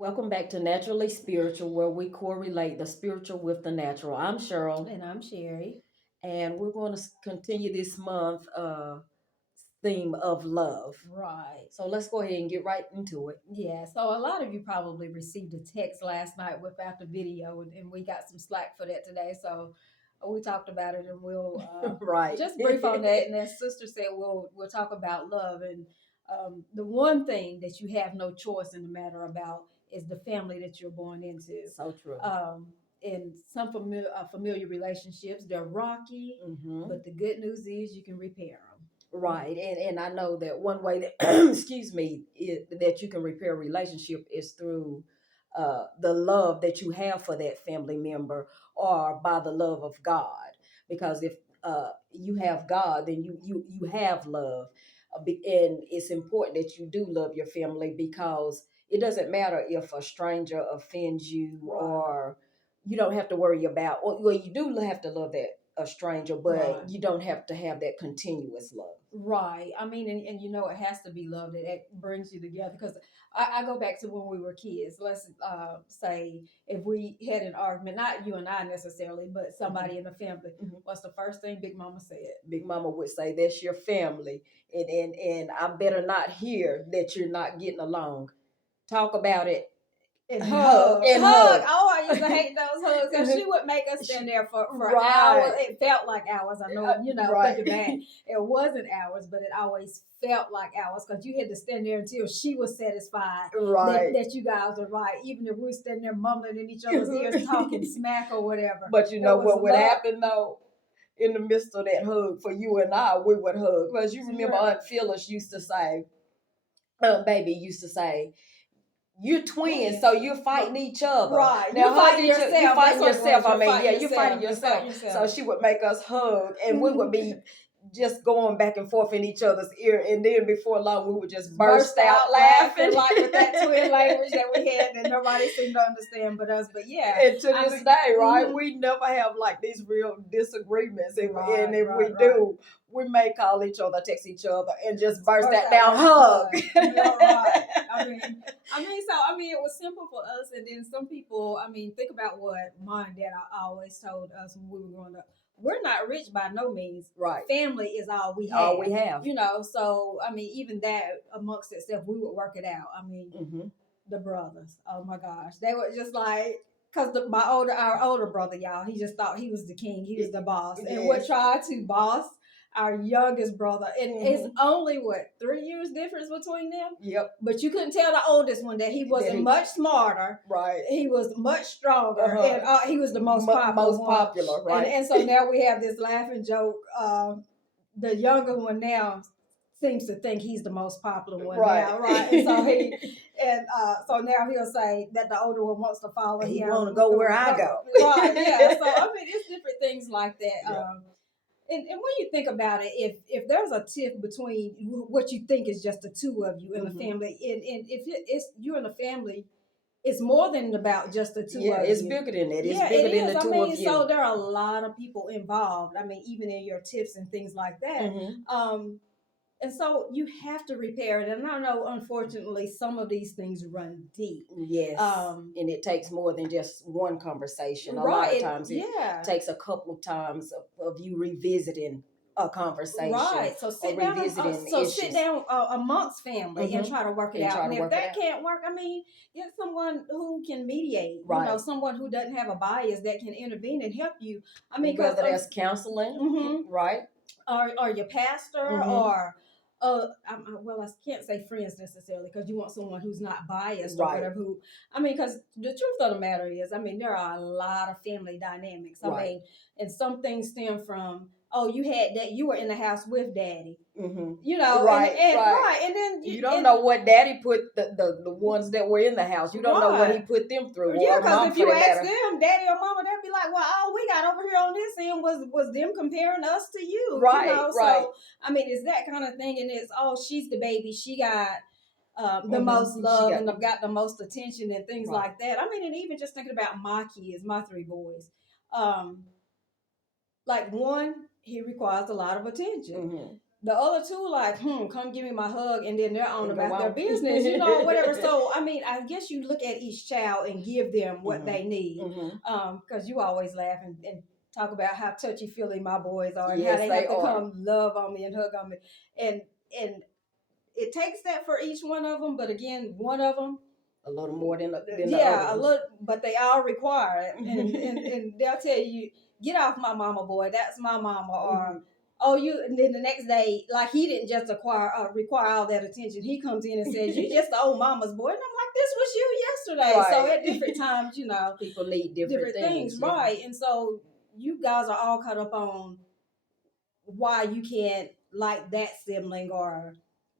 Welcome back to Naturally Spiritual, where we correlate the spiritual with the natural. I'm Cheryl, And I'm Sherry. and we're going to continue this month theme of love. Right. So let's go ahead and get right into it. Yeah. So a lot of you probably received a text last night without the video, and we got some slack for that today. So we talked about it, and we'll Right. just brief on that. And as Sister said, we'll talk about love. And the one thing that you have no choice in the matter about is the family that you're born into. So true. In some familiar relationships, they're rocky, but the good news is you can repair them. Right. And I know that one way that, excuse me, that you can repair a relationship is through the love that you have for that family member or by the love of God. Because if you have God, then you have love. And it's important that you do love your family because it doesn't matter if a stranger offends you or you don't have to worry about, well, you do have to love that a stranger, but you don't have to have that continuous love. Right. I mean, and you know, it has to be love that brings you together. Because I go back to when we were kids. Let's say if we had an argument, not you and I necessarily, but somebody in the family. What's the first thing Big Mama said? Big Mama would say, "That's your family, and I better not hear that you're not getting along. Talk about it and hug. Hug. Oh, I used to hate those hugs because she would make us stand there for Right. hours. It felt like hours. I know, Right. thinking back, it wasn't hours, but it always felt like hours because you had to stand there until she was satisfied Right. that you guys were right, even if we were standing there mumbling in each other's ears, talking smack or whatever. But you know what would happen though? In the midst of that hug for you and I, we would hug. Because you remember Aunt Phyllis used to say, baby used to say, you're twins, so you're fighting each other. Right. Now, you're fighting yourself. You're fighting yourself. You're fighting yourself. So she would make us hug, and we would be just going back and forth in each other's ear. And then before long, we would just burst out laughing. Like with that twin language that we had that nobody seemed to understand but us. But yeah. And to this day, right, we never have like these real disagreements. And if we do, we may call each other, text each other, and just burst that down hug. Right. I mean, it was simple for us. And then some people, I mean, think about what mom and dad always told us when we were growing up. We're not rich by no means. Right. Family is all we have. All we have. You know, so, I mean, even that amongst itself, we would work it out. I mean, the brothers, oh my gosh. They were just like, because our older brother, y'all, he just thought he was the king. He was the boss. And would try to boss our youngest brother. And it's only, 3 years difference between them? Yep. But you couldn't tell the oldest one that he wasn't much smarter. Right. He was much stronger. And he was the most popular. Right. And so now we have this laughing joke. The younger one now seems to think he's the most popular one now, right? And so so now he'll say that the older one wants to follow him. He want to go where I go. Right, yeah. So I mean, it's different things like that. Yeah. And when you think about it, if there's a tiff between what you think is just the two of you in the family, and if it's you in the family, it's more than about just the two of you. Yeah, it's bigger than that. It's bigger than the two of you. So there are a lot of people involved. I mean, even in your tiffs and things like that. And so you have to repair it. And I know, unfortunately, some of these things run deep. Yes. And it takes more than just one conversation. A lot of times it takes a couple of times of you revisiting a conversation. Right. So sit down amongst family and try to work it out. And if that can't work, I mean, get someone who can mediate. Right. You know, someone who doesn't have a bias that can intervene and help you. I mean, whether that's counseling, right? Or your pastor or well, I can't say friends necessarily because you want someone who's not biased or whatever. Because the truth of the matter is, I mean, there are a lot of family dynamics. I mean, and some things stem from, you had that, you were in the house with daddy. You know, right. And then you don't know what daddy put the ones that were in the house. You don't know what he put them through. Yeah, because if you ask them, daddy or mama, they'll be like, well, all we got over here on this end was them comparing us to you. Right, you know? So, I mean, it's that kind of thing. And it's, she's the baby. She got the most love and got the most attention and things like that. I mean, and even just thinking about my kids, my 3 boys, like one, he requires a lot of attention. the other two like, come give me my hug, and then they're on And go about their on. business, whatever. So I mean, I guess you look at each child and give them what they need, because you always laugh and talk about how touchy feely my boys are and how Yes, they they have to are. come love on me and hug on me, and it takes that for each one of them. But again, one of them A little more than the yeah, a others. little, but they all require it, and they'll tell you, get off my mama, boy. That's my mama, or oh, you. And then the next day, like he didn't just require all that attention. He comes in and says, "You just the old mama's boy," and I'm like, "This was you yesterday." Right. So at different times, people need different things, yeah. right? And so you guys are all caught up on why you can't like that sibling or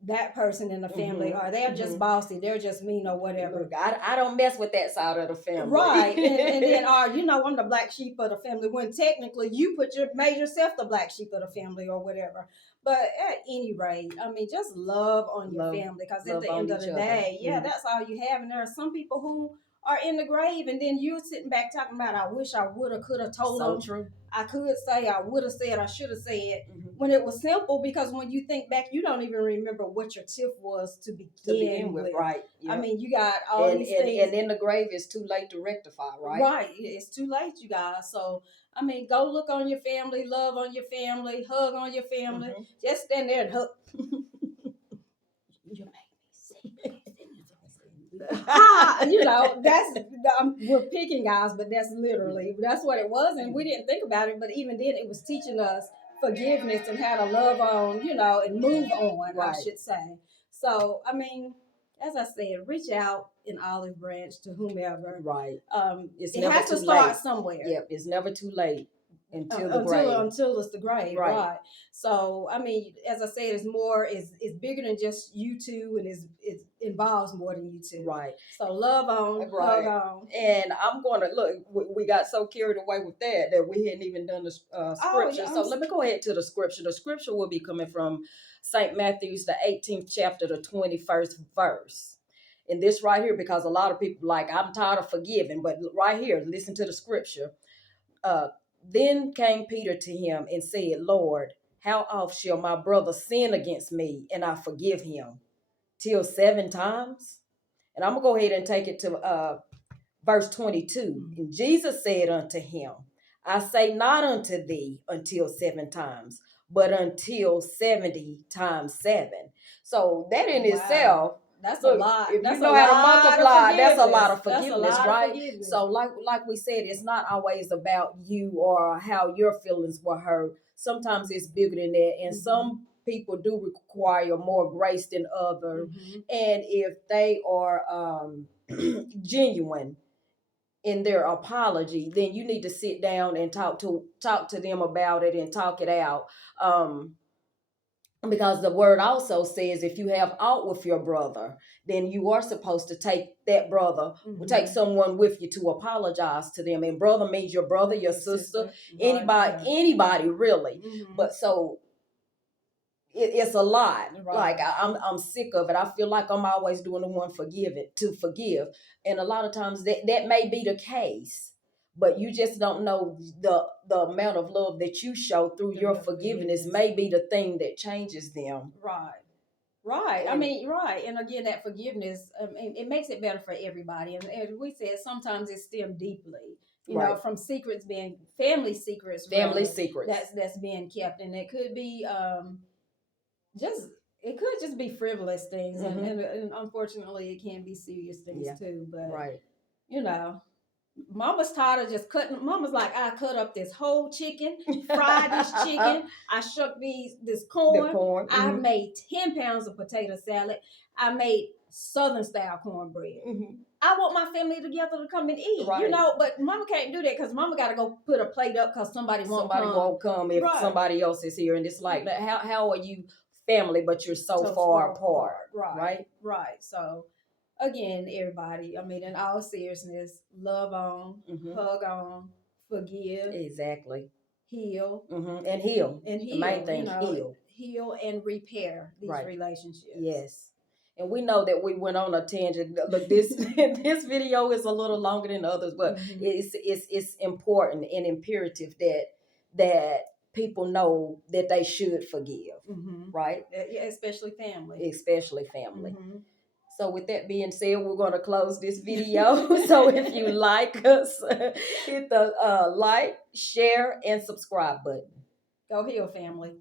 that person in the family, or they're just bossy, they're just mean or whatever. Look, I don't mess with that side of the family. Right. And then, I'm the black sheep of the family, when technically you made yourself the black sheep of the family or whatever. But at any rate, I mean, just love on your family, because at the end of the day, that's all you have. And there are some people who are in the grave, and then you're sitting back talking about, I wish I would have, could have told them. True. I could say, I would have said, I should have said, when it was simple, because when you think back, you don't even remember what your tip was to begin with. Right. Yep. I mean, you got all these things. And in the grave, it's too late to rectify, right? Right. It's too late, you guys. So, I mean, go look on your family, love on your family, hug on your family. Just stand there and hug. You make me sick. We're picking, guys, but that's what it was. And we didn't think about it, but even then it was teaching us forgiveness and how to love on, and move on, right. I should say. So, I mean, as I said, reach out in Olive Branch to whomever. Right. It has to start somewhere. Yep. It's never too late until the grave. Until it's the grave. Right. So, I mean, as I said, it's bigger than just you two, and it involves more than you two. Right. So love on, hug on. And I'm going to look, we got so carried away with that we hadn't even done the scripture. So let me go ahead to the scripture. The scripture will be coming from St. Matthew's, the 18th chapter, the 21st verse. And this right here, because a lot of people I'm tired of forgiving, but right here, listen to the scripture. Then came Peter to him and said, Lord, how oft shall my brother sin against me and I forgive him? Till 7 times? And I'm going to go ahead and take it to verse 22. And Jesus said unto him, I say not unto thee until 7 times, but until 70 times 7. So that in itself, that's a lot. If you know how to multiply, that's a lot of forgiveness, right? So like we said, it's not always about you or how your feelings were hurt. Sometimes it's bigger than that. And some people do require more grace than others. And if they are genuine in their apology, then you need to sit down and talk to them about it and talk it out. Because the word also says, if you have aught with your brother, then you are supposed to take that brother, take someone with you to apologize to them. And brother means your brother, your sister, anybody really. But so it's a lot. Right. I'm sick of it. I feel like I'm always doing the one to forgive. And a lot of times that may be the case. But you just don't know the amount of love that you show through your forgiveness may be the thing that changes them. Right. I mean, right. And again, that forgiveness, it makes it better for everybody. And as we said, sometimes it's stemmed deeply, from secrets family secrets. That's being kept. And it could be it could just be frivolous things. And unfortunately, it can be serious things too. But, Mama's tired of just cutting. Mama's like, I cut up this whole chicken, fried this chicken. I shook this corn. I made 10 pounds of potato salad. I made Southern style cornbread. I want my family together to come and eat, but Mama can't do that because Mama got to go put a plate up because somebody won't come if somebody else is here. And it's like, how are you family, but you're so far apart? Right. So, again, everybody, I mean, in all seriousness, love on, hug on, forgive. Exactly. Heal. And heal. The main thing, heal. Heal and repair these relationships. Yes. And we know that we went on a tangent. Look, this video is a little longer than others, but it's important and imperative that people know that they should forgive, right? Yeah, especially family. Especially family. So with that being said, we're going to close this video. So if you like us, hit the like, share, and subscribe button. Go heal, family.